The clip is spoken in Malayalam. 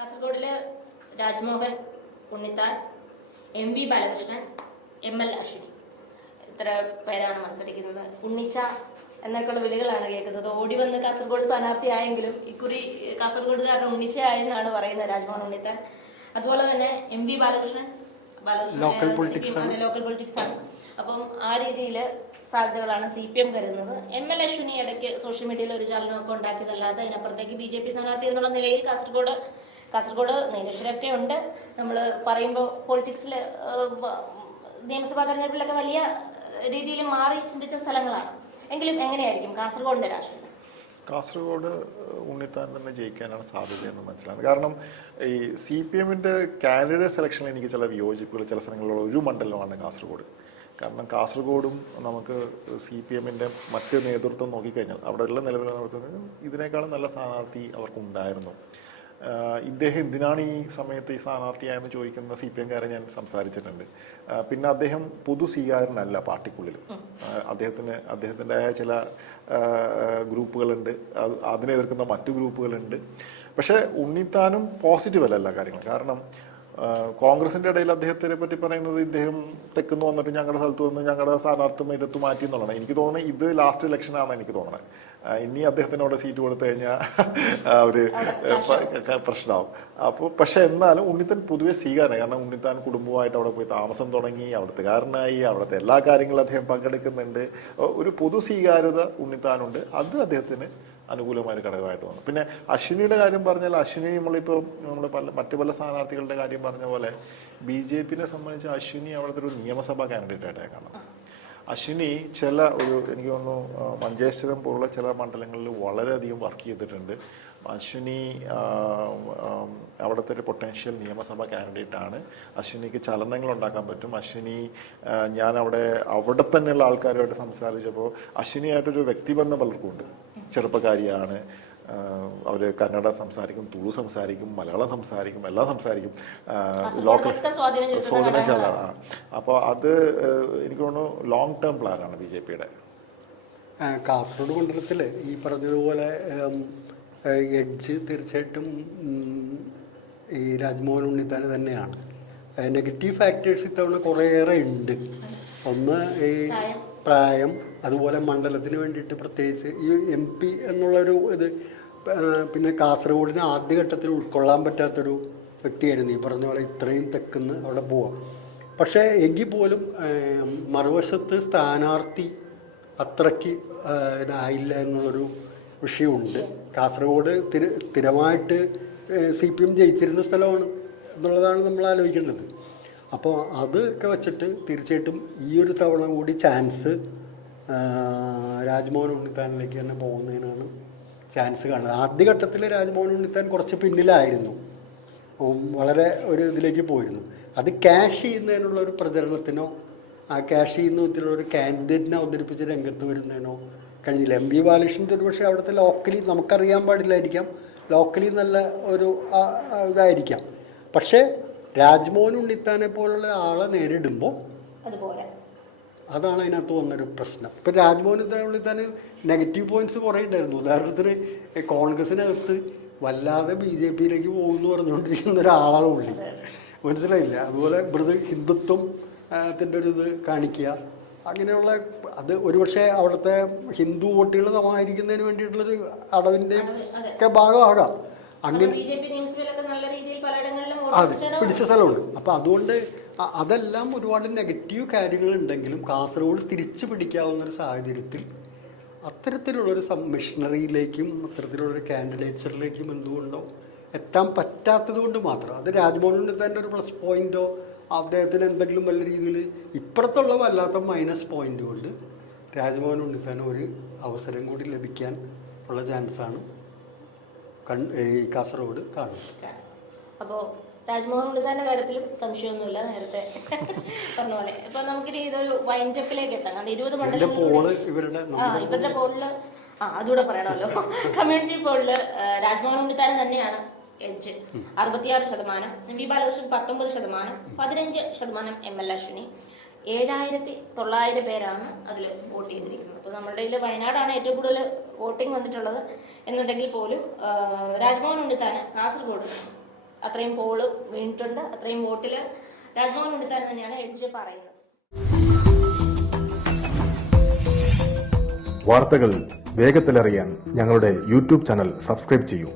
കാസർഗോഡിൽ Rajmohan Unnithan M V Balakrishnan M L Ashwini. ഇത്ര പേരാണ് മത്സരിക്കുന്നത്. ഉണ്ണിച്ച എന്നൊക്കെയുള്ള വിളികളാണ് കേൾക്കുന്നത്. ഓടി വന്ന് കാസർഗോഡ് സ്ഥാനാർത്ഥിയായെങ്കിലും ഇക്കുറി കാസർഗോഡുകാരൻ ഉണ്ണിച്ചയായെന്നാണ് പറയുന്നത് രാജ്മോഹൻ ഉണ്ണിത്താൻ. അതുപോലെ തന്നെ M V Balakrishnan local politics ആണ്. അപ്പം ആ രീതിയിൽ സാധ്യതകളാണ് സി പി എം കരുതുന്നത്. എം എൽ അശ്വിനി ഇടയ്ക്ക് സോഷ്യൽ മീഡിയയിൽ ഒരു ചലനമൊക്കെ ഉണ്ടാക്കിയതല്ലാതെ അതിനപ്പുറത്തേക്ക് ബി ജെ പി സ്ഥാനാർത്ഥി എന്നുള്ള നിലയിൽ കാസർഗോഡ് കാസർഗോഡ് നീലേശ്വരമൊക്കെ ഉണ്ട്. നമ്മൾ പറയുമ്പോൾ പൊളിറ്റിക്സിൽ നിയമസഭാ തെരഞ്ഞെടുപ്പിലൊക്കെ വലിയ രീതിയിൽ മാറി ചിന്തിച്ച സ്ഥലങ്ങളാണ്. എങ്കിലും എങ്ങനെയായിരിക്കും കാസർഗോഡിന്റെ രാഷ്ട്രീയം? കാസർഗോഡ് ഉണ്ണിത്താൻ തന്നെ ജയിക്കാനാണ് സാധ്യതയെന്ന് മനസ്സിലാകുന്നത്. കാരണം ഈ സി പി എമ്മിന്റെ കാൻഡിഡേറ്റ് സെലക്ഷനിൽ എനിക്ക് ചില വിയോജിപ്പുകൾ ചില സ്ഥലങ്ങളിലുള്ള ഒരു മണ്ഡലമാണ് കാസർഗോഡ്. കാരണം കാസർഗോഡും നമുക്ക് സി പി എമ്മിന്റെ മറ്റ് നേതൃത്വം നോക്കിക്കഴിഞ്ഞാൽ അവിടെയുള്ള നിലവിലെ നേതൃത്വം ഇതിനേക്കാളും നല്ല സ്ഥാനാർത്ഥി അവർക്കുണ്ടായിരുന്നു. ഇദ്ദേഹം എന്തിനാണ് ഈ സമയത്ത് ഈ സ്ഥാനാർത്ഥിയായെന്ന് ചോദിക്കുന്ന സി പി എംകാരെ ഞാൻ സംസാരിച്ചിട്ടുണ്ട്. പിന്നെ അദ്ദേഹം പൊതു സ്വീകാരനല്ല പാർട്ടിക്കുള്ളിൽ. അദ്ദേഹത്തിന് അദ്ദേഹത്തിന്റെ ചില ഗ്രൂപ്പുകളുണ്ട്. അതിനെ എതിർക്കുന്ന മറ്റു ഗ്രൂപ്പുകളുണ്ട്. പക്ഷേ ഉണ്ണിത്താനും പോസിറ്റീവ് അല്ല എല്ലാ കാര്യങ്ങളും. കാരണം കോൺഗ്രസിന്റെ കോൺഗ്രസിന്റെ ഇടയിൽ അദ്ദേഹത്തിനെ പറ്റി പറയുന്നത് ഇദ്ദേഹം തെക്കുന്ന് വന്നിട്ട് ഞങ്ങളുടെ സ്ഥലത്ത് വന്ന് ഞങ്ങളുടെ സ്ഥാനാർത്ഥി എടുത്ത് മാറ്റി എന്നുള്ളതാണ് എനിക്ക് തോന്നുന്നത് ഇത് ലാസ്റ്റ് ഇലക്ഷൻ ആണെന്ന് എനിക്ക് തോന്നുന്നത് ഇനി അദ്ദേഹത്തിന് അവിടെ സീറ്റ് കൊടുത്തു കഴിഞ്ഞാൽ ഒരു പ്രശ്നമാവും. അപ്പോൾ പക്ഷേ എന്നാലും ഉണ്ണിത്തൻ പൊതുവെ സ്വീകാരം കാരണം ഉണ്ണിത്താൻ കുടുംബമായിട്ട് അവിടെ പോയി താമസം തുടങ്ങി അവിടുത്തെ കാരനായി അവിടുത്തെ എല്ലാ കാര്യങ്ങളും അദ്ദേഹം പങ്കെടുക്കുന്നുണ്ട്. ഒരു പൊതു സ്വീകാര്യത ഉണ്ണിത്താനുണ്ട്. അത് അദ്ദേഹത്തിന് അനുകൂലമായ ഒരു ഘടകമായിട്ട് വന്നു പിന്നെ അശ്വിനിയുടെ കാര്യം പറഞ്ഞാൽ അശ്വിനി നമ്മളിപ്പോൾ നമ്മൾ പല മറ്റു പല സ്ഥാനാർത്ഥികളുടെ കാര്യം പറഞ്ഞ പോലെ ബി ജെ പിനെ സംബന്ധിച്ച് അശ്വിനി അവിടുത്തെ ഒരു നിയമസഭാ കാൻഡിഡേറ്റ് ആയിട്ടാണ് കാണാം അശ്വിനി ചില ഒരു എനിക്ക് തോന്നുന്നു മഞ്ചേശ്വരം പോലുള്ള ചില മണ്ഡലങ്ങളിൽ വളരെയധികം വർക്ക് ചെയ്തിട്ടുണ്ട്. അശ്വിനി അവിടുത്തെ ഒരു പൊട്ടൻഷ്യൽ നിയമസഭാ കാൻഡിഡേറ്റ് ആണ്. അശ്വിനിക്ക് ചലനങ്ങൾ ഉണ്ടാക്കാൻ പറ്റും. അശ്വിനി ഞാൻ അവിടെ അവിടെ തന്നെയുള്ള ആൾക്കാരുമായിട്ട് സംസാരിച്ചപ്പോൾ അശ്വിനിയായിട്ടൊരു വ്യക്തിബന്ധം പലർക്കും ഉണ്ട്. ചെറുപ്പക്കാരിയാണ്. അവർ കന്നഡ സംസാരിക്കും തുളു സംസാരിക്കും മലയാളം സംസാരിക്കും എല്ലാം സംസാരിക്കും. ലോക്കൽ കാസർഗോഡൊക്കെ സ്വാധീനം ചെലുത്തുന്ന സ്വാധീനം ഘടകങ്ങളാണ്. ചെലുത്താണ് അപ്പോൾ അത് എനിക്ക് തോന്നുന്നു ലോങ് ടേം പ്ലാനാണ് ബി ജെ പിയുടെ. കാസർഗോഡ് മണ്ഡലത്തിൽ ഈ പറഞ്ഞതുപോലെ എഡ്ജ് തീർച്ചയായിട്ടും ഈ രാജ്മോഹൻ ഉണ്ണിത്താൻ തന്നെയാണ്. നെഗറ്റീവ് ഫാക്ടേഴ്സ് ഇത്തവണ കുറേയേറെ ഉണ്ട്. ഒന്ന് ഈ പ്രായം. അതുപോലെ മണ്ഡലത്തിന് വേണ്ടിയിട്ട് പ്രത്യേകിച്ച് ഈ എം പി എന്നുള്ളൊരു ഇത് പിന്നെ കാസർഗോഡിന് ആദ്യഘട്ടത്തിൽ ഉൾക്കൊള്ളാൻ പറ്റാത്തൊരു വ്യക്തിയായിരുന്നു. ഈ പറഞ്ഞ പോലെ ഇത്രയും തെക്കുന്ന് അവിടെ പോവാം. പക്ഷേ എങ്കിൽ പോലും മറുവശത്ത് സ്ഥാനാർത്ഥി അത്രയ്ക്ക് ഇതായില്ല എന്നുള്ളൊരു വിഷയമുണ്ട്. കാസർഗോഡ് സ്ഥിര സ്ഥിരമായിട്ട് സി പി എം ജയിച്ചിരുന്ന സ്ഥലമാണ് എന്നുള്ളതാണ് നമ്മൾ ആലോചിക്കേണ്ടത്. അപ്പോൾ അതൊക്കെ വെച്ചിട്ട് തീർച്ചയായിട്ടും ഈ ഒരു തവണ കൂടി ചാൻസ് രാജ്മോഹൻ ഉണ്ണിത്താനിലേക്ക് തന്നെ പോകുന്നതിനാണ് ചാൻസ് കാണുന്നത്. ആദ്യഘട്ടത്തിൽ രാജ്മോഹൻ ഉണ്ണിത്താൻ കുറച്ച് പിന്നിലായിരുന്നു. വളരെ ഒരു ഇതിലേക്ക് പോയിരുന്നു. അത് ക്യാഷ് ചെയ്യുന്നതിനുള്ള ഒരു പ്രചരണത്തിനോ ആ ക്യാഷ് ചെയ്യുന്ന വിധത്തിലുള്ള ഒരു കാൻഡിഡേറ്റിനെ അവതരിപ്പിച്ച് രംഗത്ത് വരുന്നതിനോ കഴിഞ്ഞില്ല. എം ബി ബാലകൃഷ്ണന്റെ ഒരു പക്ഷേ അവിടുത്തെ ലോക്കലി നമുക്കറിയാൻ പാടില്ലായിരിക്കാം. ലോക്കലി നല്ല ഒരു ഇതായിരിക്കാം. പക്ഷേ രാജ്മോഹൻ ഉണ്ണിത്താനെ പോലുള്ള ആളെ നേരിടുമ്പോൾ അതുപോലെ. അതാണ് അതിനകത്ത് വന്നൊരു പ്രശ്നം. ഇപ്പം രാജ്മോഹൻ തന്നെ നെഗറ്റീവ് പോയിന്റ്സ് കുറേ ഉണ്ടായിരുന്നു. ഉദാഹരണത്തിന് കോൺഗ്രസിനകത്ത് വല്ലാതെ ബി ജെ പിയിലേക്ക് പോകുമെന്ന് പറഞ്ഞുകൊണ്ടിരിക്കുന്ന ഒരാളാണ് ഉള്ളി. മനസ്സിലായില്ല? അതുപോലെ ഇവിടുത്തെ ഹിന്ദുത്വം ത്തിന്റെ ഒരു ഇത് കാണിക്കുക. അങ്ങനെയുള്ള അത് ഒരുപക്ഷെ അവിടുത്തെ ഹിന്ദു വോട്ടുകൾ സമാഹരിക്കുന്നതിന് വേണ്ടിയിട്ടുള്ളൊരു അടവിന്റെ ഒക്കെ ഭാഗമാകാം. അങ്ങനെ അതെ പിടിച്ച സ്ഥലമുണ്ട്. അപ്പം അതുകൊണ്ട് അതെല്ലാം ഒരുപാട് നെഗറ്റീവ് കാര്യങ്ങൾ ഉണ്ടെങ്കിലും കാസർഗോഡ് തിരിച്ചു പിടിക്കാവുന്ന ഒരു സാഹചര്യത്തിൽ അത്തരത്തിലുള്ളൊരു മിഷണറിയിലേക്കും അത്തരത്തിലുള്ളൊരു കാൻഡിഡേച്ചറിലേക്കും എന്തുകൊണ്ടോ എത്താൻ പറ്റാത്തത് കൊണ്ട് മാത്രം. അത് രാജ്മോഹൻ തന്നെ ഒരു പ്ലസ് പോയിന്റോ അദ്ദേഹത്തിന് എന്തെങ്കിലും വല്ല രീതിയിൽ ഇപ്പുറത്തുള്ള വല്ലാത്ത മൈനസ് പോയിന്റ് കൊണ്ട് രാജ്മോഹൻ ഉണ്ണിത്താൻ ഒരു അവസരം കൂടി ലഭിക്കാൻ ഉള്ള ചാൻസാണ് കൺ ഈ കാസർഗോഡ് കാണുന്നത്. അപ്പോ രാജ്മോഹൻ ഉണ്ണിത്താന്റെ കാര്യത്തിലും സംശയമൊന്നുമില്ല നേരത്തെ പറഞ്ഞ പോലെ. ഇപ്പൊ നമുക്കിനി ഇതൊരു വൈൻഡപ്പിലേക്ക് എത്താം. കാരണം ഇരുപത് മണ്ഡലങ്ങളിലൂടെ ആ ഇവരുടെ പോളിൽ ആ അതുകൂടെ പറയണമല്ലോ. കമ്മ്യൂണിറ്റി പോളിൽ രാജ്മോഹൻ ഉണ്ണിത്താനം തന്നെയാണ് എഡ്ജ് അറുപത്തിയാറ് ശതമാനം. വി ബാലകൃഷ്ണൻ പത്തൊമ്പത് ശതമാനം. പതിനഞ്ച് ശതമാനം എം എൽ അശ്വിനി. ഏഴായിരത്തി തൊള്ളായിരം പേരാണ് അതിൽ വോട്ട് ചെയ്തിരിക്കുന്നത്. അപ്പോൾ നമ്മുടെ ഇതിൽ വയനാടാണ് ഏറ്റവും കൂടുതൽ വോട്ടിംഗ് വന്നിട്ടുള്ളത്. എന്നുണ്ടെങ്കിൽ പോലും രാജ്മോഹൻ ഉണ്ണിത്താന് കാസർഗോഡ് അത്രയും പോൾ വീണിട്ടുണ്ട്. അത്രയും വോട്ടിൽ രാജ്മോഹൻ ഉണ്ണിത്താൻ തന്നെയാണ് എഡ്ജ് പറയുന്നത്. വാർത്തകൾ വേഗത്തിലറിയാൻ ഞങ്ങളുടെ യൂട്യൂബ് ചാനൽ സബ്സ്ക്രൈബ് ചെയ്യൂ.